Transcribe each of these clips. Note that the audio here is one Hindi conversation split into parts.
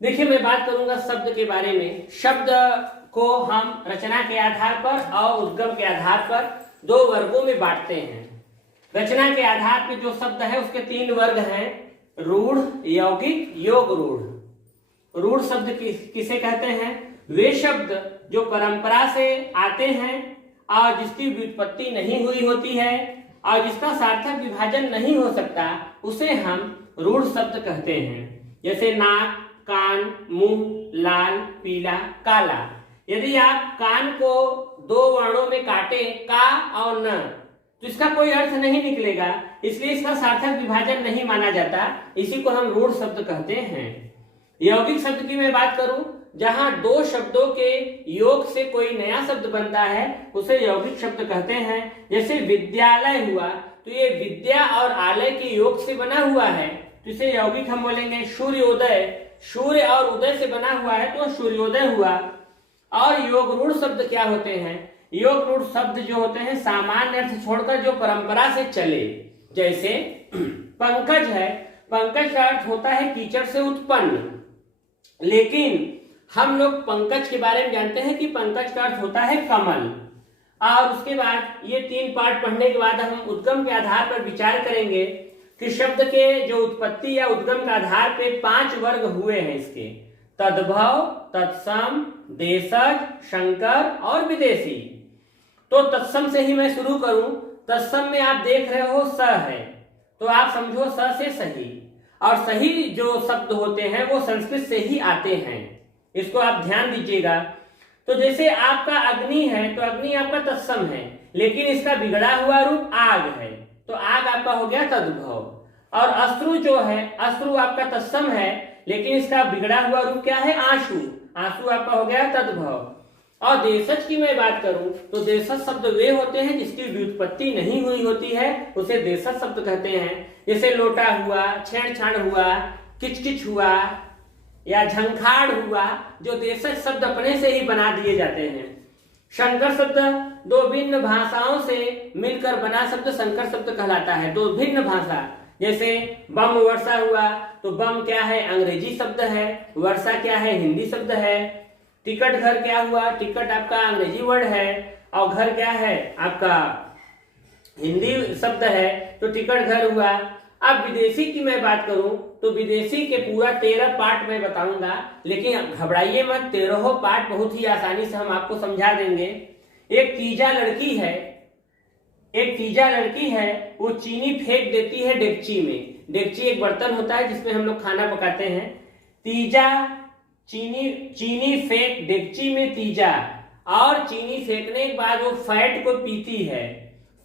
देखिए, मैं बात करूंगा शब्द के बारे में। शब्द को हम रचना के आधार पर और उद्गम के आधार पर दो वर्गों में बांटते हैं। रचना के आधार पर जो शब्द है उसके तीन वर्ग हैं, रूढ़, यौगिक, योग रूढ़। रूढ़ शब्द किसे कहते हैं? वे शब्द जो परंपरा से आते हैं और जिसकी व्युत्पत्ति नहीं हुई होती है और जिसका सार्थक विभाजन नहीं हो सकता, उसे हम रूढ़ शब्द कहते हैं। जैसे नाक, कान, मुंह, लाल, पीला, काला। यदि आप कान को दो वर्णों में काटे, का और न, तो इसका कोई अर्थ नहीं निकलेगा, इसलिए इसका सार्थक विभाजन नहीं माना जाता। इसी को हम रूढ़ शब्द कहते हैं। यौगिक शब्द की मैं बात करूं, जहां दो शब्दों के योग से कोई नया शब्द बनता है, उसे यौगिक शब्द कहते हैं। जैसे विद्यालय हुआ, तो ये विद्या और आलय के योग से बना हुआ है, तो इसे यौगिक हम बोलेंगे। सूर्योदय, सूर्य और उदय से बना हुआ है तो सूर्योदय हुआ। और योग रूढ़ शब्द क्या होते हैं? योग रूढ़ शब्द जो होते हैं सामान्य अर्थ छोड़कर जो परंपरा से चले। जैसे पंकज है, पंकज का अर्थ होता है कीचड़ से उत्पन्न, लेकिन हम लोग पंकज के बारे में जानते हैं कि पंकज का अर्थ होता है कमल। और उसके बाद ये तीन पार्ट पढ़ने के बाद हम उद्गम के आधार पर विचार करेंगे कि शब्द के जो उत्पत्ति या उद्गम के आधार पे 5 वर्ग हुए हैं इसके: तद्भव, तत्सम, देशज, संकर और विदेशी। तो तत्सम से ही मैं शुरू करूं। तत्सम में आप देख रहे हो स है, तो आप समझो स से सही। और सही जो शब्द होते हैं वो संस्कृत से ही आते हैं, इसको आप ध्यान दीजिएगा। तो जैसे आपका अग्नि है, तो अग्नि आपका तत्सम है, लेकिन इसका बिगड़ा हुआ रूप आग है, तो आग आपका हो गया तद्भव। और अश्रु जो है, अश्रु आपका तत्सम है, लेकिन इसका बिगड़ा हुआ रूप क्या है? आंसू, आंसू आपका हो गया तद्भव। और देशज की मैं बात करूं, तो देशज शब्द वे होते हैं जिसकी व्युत्पत्ति नहीं हुई होती है, उसे देशज शब्द कहते हैं। जैसे लोटा हुआ, छेड़छाड़ हुआ, किचकिच हुआ या झंखाड़ हुआ, जो देशज शब्द अपने से ही बना दिए जाते हैं। संकर शब्द दो भिन्न भाषाओं से मिलकर बना शब्द संकर शब्द कहलाता है। दो भिन्न भाषा, जैसे बम वर्षा हुआ, तो बम क्या है? अंग्रेजी शब्द है। वर्षा क्या है? हिंदी शब्द है। टिकट घर क्या हुआ? टिकट आपका अंग्रेजी वर्ड है और घर क्या है? आपका हिंदी शब्द है, तो टिकट घर हुआ। अब विदेशी की मैं बात करूं, तो विदेशी के पूरा 13 पार्ट मैं बताऊंगा, लेकिन घबराइए मत, 13 पार्ट बहुत ही आसानी से हम आपको समझा देंगे। एक तीजा लड़की है, एक तीजा लड़की है, वो चीनी फेंक देती है डेगची में। डेगची एक बर्तन होता है जिसमें हम लोग खाना पकाते हैं। तीजा चीनी फेंक डेगची में तीजा, और चीनी फेंकने के बाद वो फैट को पीती है।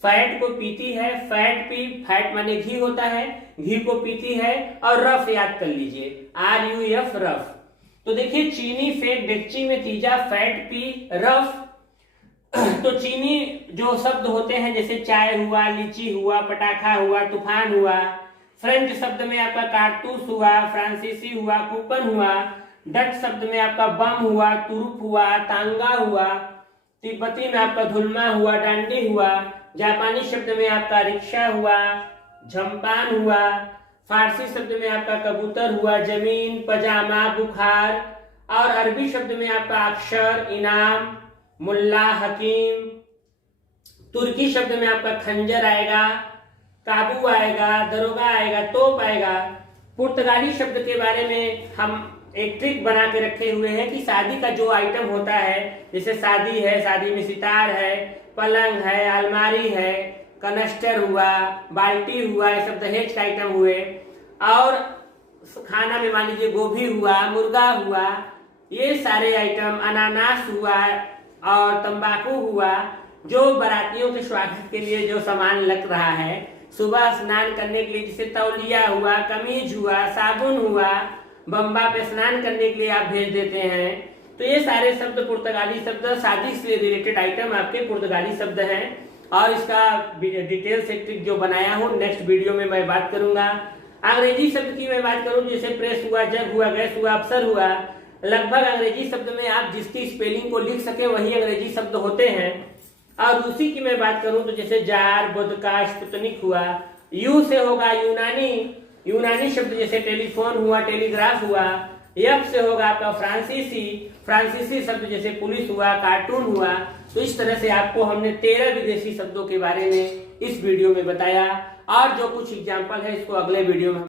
फैट को पीती है, फैट माने घी होता है, घी को पीती है। और रफ याद कर लीजिए, RUF, रफ। तो देखिए, चीनी फेंक डेगची में तीजा, फैट पी, रफ। तो चीनी जो शब्द होते हैं, जैसे चाय हुआ, लीची हुआ, पटाखा हुआ, तूफान हुआ। फ्रेंच शब्द में आपका कारतूस हुआ, फ्रांसीसी हुआ, कूपन हुआ। डच शब्द में आपका बम हुआ, तुरुप हुआ, तांगा हुआ। तिब्बती में आपका धुलमा हुआ, डांडी हुआ। जापानी शब्द में आपका रिक्शा हुआ, झम्पान हुआ। फारसी शब्द में आपका कबूतर हुआ, जमीन, पजामा, बुखार। और अरबी शब्द में आपका अक्षर, इनाम, मुल्ला, हकीम। तुर्की शब्द में आपका खंजर आएगा, काबू आएगा, दरोगा आएगा, तोप आएगा। पुर्तगाली शब्द के बारे में हम एक ट्रिक बना के रखे हुए हैं कि शादी का जो आइटम होता है, जैसे शादी है, शादी में सितार है, पलंग है, अलमारी है, कनस्टर हुआ, बाल्टी हुआ, ये सब दहेज का आइटम हुए। और खाना में मान लीजिए गोभी हुआ, मुर्गा हुआ, ये सारे आइटम, अनानास हुआ और तंबाकू हुआ, जो बारातियों के स्वागत के लिए जो सामान लग रहा है। सुबह स्नान करने के लिए जैसे तौलिया हुआ, कमीज हुआ, साबुन हुआ, बम्बा पे स्नान करने के लिए आप भेज देते हैं। तो ये सारे शब्द पुर्तगाली शब्द, शादी से रिलेटेड आइटम आपके पुर्तगाली शब्द हैं। और इसका डिटेल से ट्रिक जो बनाया हूँ नेक्स्ट वीडियो में मैं बात करूंगा। अंग्रेजी शब्द की मैं बात करूं, जैसे प्रेस हुआ, जग हुआ, गैस हुआ, अफसर हुआ। लगभग अंग्रेजी शब्द में आप जिसकी स्पेलिंग को लिख सके वही अंग्रेजी शब्द होते हैं। और उसी की मैं बात करूं तो जैसे जार, बोधका, स्पुतनिक हुआ। यू से होगा यूनानी, यूनानी शब्द जैसे टेलीफोन हुआ, टेलीग्राफ हुआ। एफ से होगा आपका फ्रांसीसी। फ्रांसीसी शब्द जैसे पुलिस हुआ, कार्टून हुआ। तो इस तरह से आपको हमने 13 विदेशी शब्दों के बारे में इस वीडियो में बताया, और जो कुछ एग्जाम्पल है इसको अगले वीडियो में